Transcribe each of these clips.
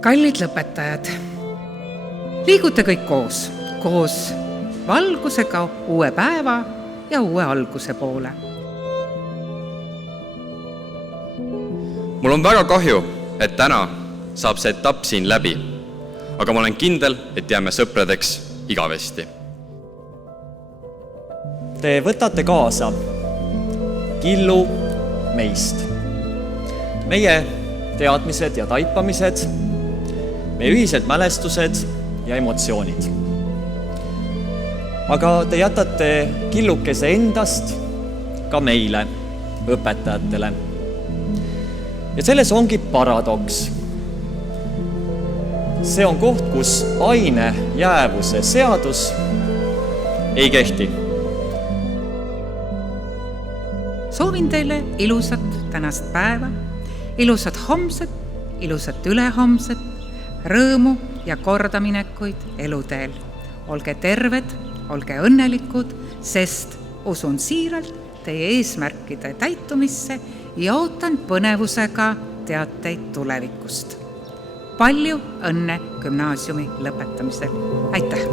Kallid lõpetajad, liigute kõik koos valgusega uue päeva ja uue alguse poole. Mul on väga kahju, et täna saab see etapp siin läbi, aga ma olen kindel, et jääme sõpradeks igavesti. Te võtate kaasa killu meist. Meie teadmised ja taipamised, meie ühised mälestused ja emotsioonid. Aga te jätate killukese endast ka meile, õpetajatele. Ja selles ongi paradoks. See on koht, kus aine jäävuse seadus ei kehti. Soovin teile ilusat tänast päeva, ilusat homset, ilusat ülehomset, rõõmu ja kordaminekuid eluteel. Olge terved, olge õnnelikud, sest usun siiralt teie eesmärkide täitumisse ja ootan põnevusega teateid tulevikust. Palju õnne gümnaasiumi lõpetamisel. Aitäh!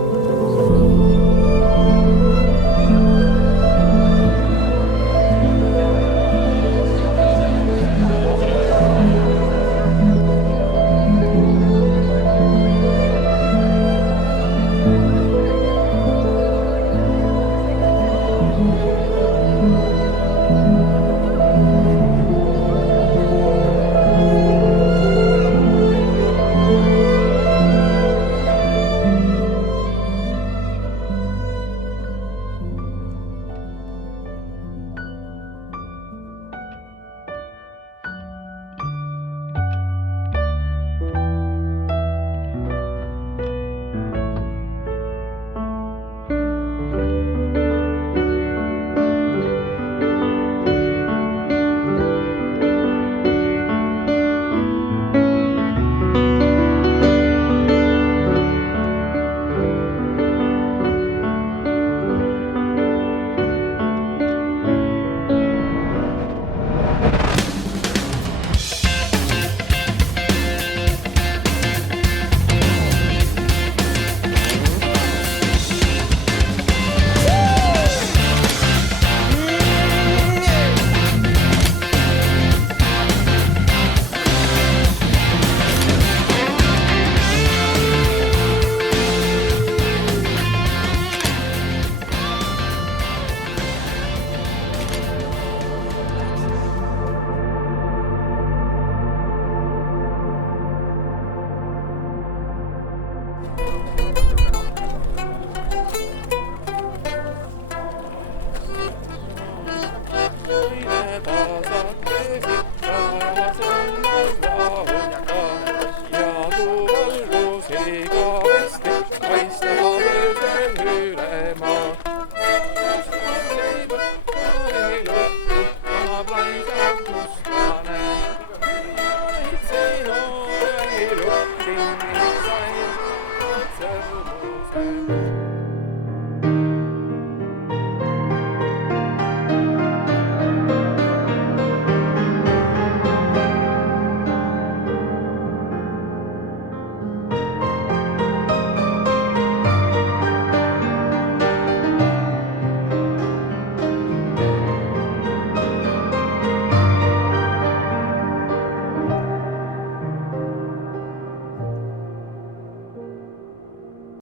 Thank you.